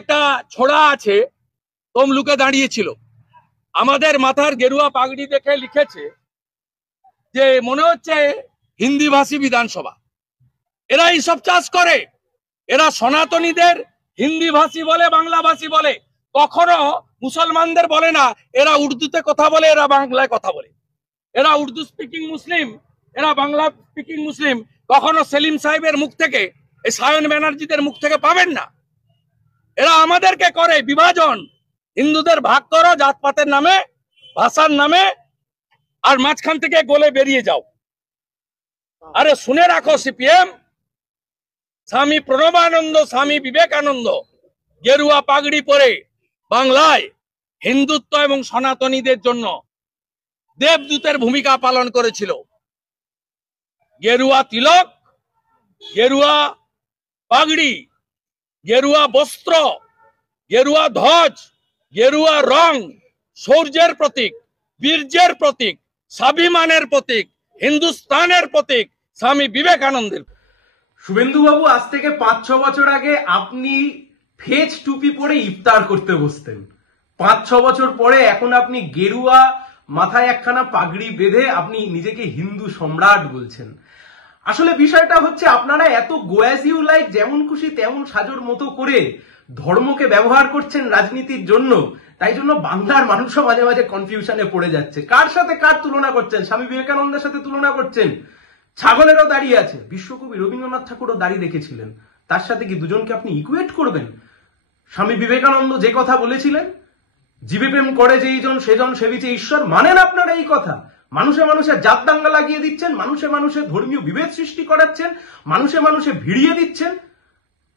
একটা ছোড়া আছে, তমলুকে দাঁড়িয়েছিল, আমাদের মাথার গেরুয়া পাগড়ি দেখে লিখেছে যে মনে হচ্ছে হিন্দি ভাষী বিধানসভা। এরা এইসব চাষ করে, এরা সনাতনীদের হিন্দি ভাষী বলে, বাংলা ভাষী বলে, কখনো মুসলমানদের বলে না। এরা উর্দুতে কথা বলে, এরা বাংলায় কথা বলে। এরা উর্দু স্পিকিং মুসলিম, এরা বাংলা স্পিকিং মুসলিম। কখনো সেলিম সাহেবের মুখ থেকে, এই সায়ন ব্যানার্জিদের মুখ থেকে পাবেন না। এরা আমাদেরকে করে বিভাজন, হিন্দুদের ভাগ করো জাতপাতের নামে, ভাষার নামে, আর মাঝখান থেকে গলে বেরিয়ে যাও। আরে শুনে রাখো সিপিএম, স্বামী প্রণবানন্দ, স্বামী বিবেকানন্দ গেরুয়া পাগড়ি পরে বাংলায় হিন্দুত্ব এবং সনাতনীদের জন্য দেবদূতের ভূমিকা পালন করেছিল। গেরুয়া তিলক, গেরুয়া পাগড়ি, গেরুয়া বস্ত্র, গেরুয়া ধ্বজ, গেরুয়া রং শৌর্যের প্রতীক, বীর্যের প্রতীক, স্বাভিমানের প্রতীক, হিন্দুস্তানের প্রতীক, স্বামী বিবেকানন্দের। শুভেন্দু বাবু, আজ থেকে 5-6 বছর আগে আপনি ফেজ টুপি পরে ইফতার করতে বসতেন। 5-6 বছর পরে এখন আপনি গেরুয়া মাথায় একখানা পাগড়ি বেঁধে আপনি নিজেকে হিন্দু সম্রাট বলছেন। আসলে বিষয়টা হচ্ছে, আপনারা এত গোয়াজ ইউ লাইক, যেমন খুশি তেমন সাজোর মতো করে ধর্মকে ব্যবহার করছেন রাজনীতির জন্য। তাই জন্য বাংলার মানুষও মাঝে মাঝে কনফিউশনে পড়ে যাচ্ছে। কার সাথে কার তুলনা করছেন? স্বামী বিবেকানন্দের সাথে তুলনা করছেন। ছাগলেরও দাঁড়িয়ে আছে, বিশ্বকবি রবীন্দ্রনাথ ঠাকুরও দাঁড়িয়ে রেখেছিলেন। তার সাথে কি দুজনকে আপনি ইকুয়েট করবেন? স্বামী বিবেকানন্দ যে কথা বলেছিলেন, জীবে প্রেম করে যেইজন সেজন সেবিছে ঈশ্বর, মানেন আপনারা এই কথা? মানুষে মানুষে জাত দাঙ্গা লাগিয়ে দিচ্ছেন, মানুষে মানুষে ধর্মীয় বিভেদ সৃষ্টি করাচ্ছেন, মানুষে মানুষে ভিড়িয়ে দিচ্ছেন।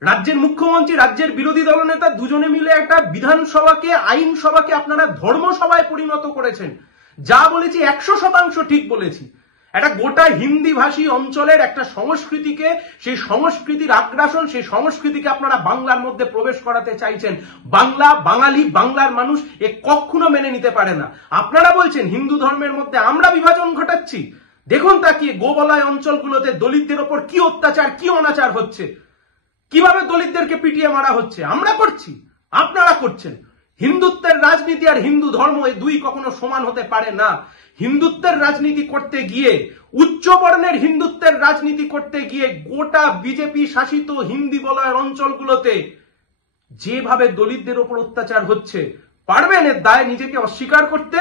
রাজ্যের মুখ্যমন্ত্রী, রাজ্যের বিরোধী দলনেতা দুজনে মিলে একটা বিধানসভাকে, আইনসভাকে আপনারা ধর্মসভায় পরিণত করেছেন। যা বলেছি 100% ঠিক বলেছি। একটা গোটা হিন্দি ভাষী অঞ্চলের একটা সংস্কৃতিকে, সেই সংস্কৃতির আগ্রাসন, সেই সংস্কৃতিকে আপনারা বাংলার মধ্যে প্রবেশ করাতে চাইছেন। বাংলা, বাঙালি, বাংলার মানুষ এ কখনো মেনে নিতে পারে না। আপনারা বলছেন হিন্দু ধর্মের মধ্যে আমরা বিভাজন ঘটাচ্ছি। দেখুন তাকিয়ে গোবলয় অঞ্চলগুলোতে দলিতদের ওপর কি অত্যাচার, কি অনাচার হচ্ছে, কিভাবে দলিতদেরকে পিটিয়ে মারা হচ্ছে। আমরা করছি, আপনারা করছেন। হিন্দুত্বের রাজনীতি আর হিন্দু ধর্ম, এই দুই কখনো সমান হতে পারে না। হিন্দুত্বের রাজনীতি করতে গিয়ে, উচ্চ বর্ণের হিন্দুত্বের রাজনীতি করতে গিয়ে গোটা বিজেপি শাসিত হিন্দি বলয়ের অঞ্চলগুলোতে যেভাবে দলিতদের উপর অত্যাচার হচ্ছে, পারবেন এর দায় নিজেকে অস্বীকার করতে?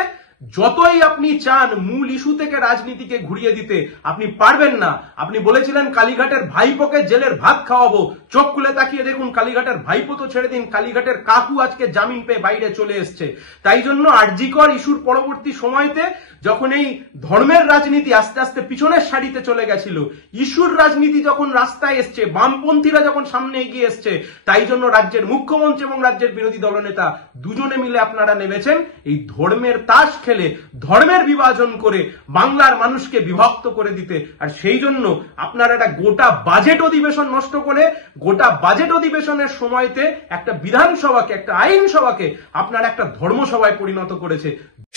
যতই আপনি চান মূল ইস্যু থেকে রাজনীতিকে ঘুরিয়ে দিতে, আপনি পারবেন না। আপনি বলেছিলেন কালীঘাটের ভাইপোকে জেলের ভাত খাওয়াবো। চোখ খুলে তাকিয়ে দেখুন, কালীঘাটের ভাইপো তো ছেড়ে দিন, কালীঘাটের কাকু আজকে জামিন পেয়ে বাইরে চলে এসছে। তাই জন্য আরজিকর ইস্যুর পরবর্তী সময়তে যখন এই ধর্মের রাজনীতি আস্তে আস্তে পিছনের সারিতে চলে গেছিল, ইস্যুর রাজনীতি যখন রাস্তায় এসছে, বামপন্থীরা যখন সামনে এগিয়ে এসছে, তাই জন্য রাজ্যের মুখ্যমন্ত্রী এবং রাজ্যের বিরোধী দলনেতা দুজনে মিলে আপনারা নেমেছেন এই ধর্মের তাস খেলে, ধর্মের বিভাজন করে বাংলার মানুষকে বিভক্ত করে দিতে। আর সেই জন্য আপনারা একটা গোটা বাজেট অধিবেশন নষ্ট করে, গোটা বাজেট অধিবেশনের সময়তে একটা বিধানসভাকে, একটা আইনসভাকে আপনারা একটা ধর্মসভায় পরিণত করেছে।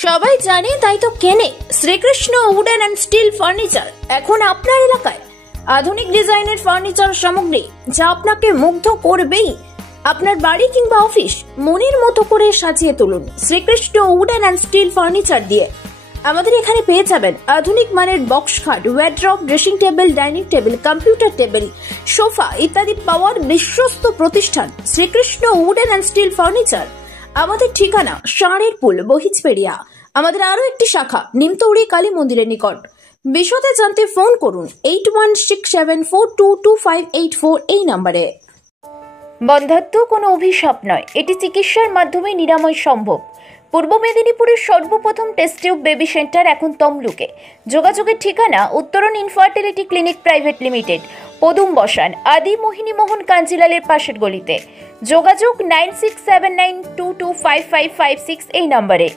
সবাই জানে তাই তো কেনে Shrikrishna wooden and steel furniture এখন আপনার এলাকায়। আধুনিক ডিজাইনের ফার্নিচার সামগ্রী যা আপনাকে মুগ্ধ করবেই। আপনার বাড়ি কিংবা অফিস মনের মতো করে সাজিয়ে তুলুন Shrikrishna wooden and steel furniture দিয়ে। আমাদের এখানে পেয়ে যাবেন আধুনিক মানের বক্স খাট, wardrobe, dressing table, dining table, computer table, sofa ইত্যাদি পাওয়ার বিশ্বস্ত প্রতিষ্ঠান Shrikrishna wooden and steel furniture. আমাদের ঠিকানা ষাঁড়ের পুল, বহিজপেড়িয়া। আমাদের আরো একটি শাখা নিমতৌড়ি কালী মন্দিরের নিকট। বিশদে জানতে ফোন করুন 8167422584 এই নম্বরে। বন্ধ্যাত্ব কোনো অভিশাপ নয়, এটি চিকিৎসার মাধ্যমে নিরাময় সম্ভব। পূর্ব মেদিনীপুরের সর্বপ্রথম টেস্ট টিউব বেবি সেন্টার এখন তমলুকে। যোগাযোগের ঠিকানা উত্তরণ ইনফার্টিলিটি ক্লিনিক প্রাইভেট লিমিটেড, পদুম বসান, আদি মোহিনী মোহন কাঞ্জিলালের পাশের গলিতে। যোগাযোগ 9679225556 এই নম্বরে।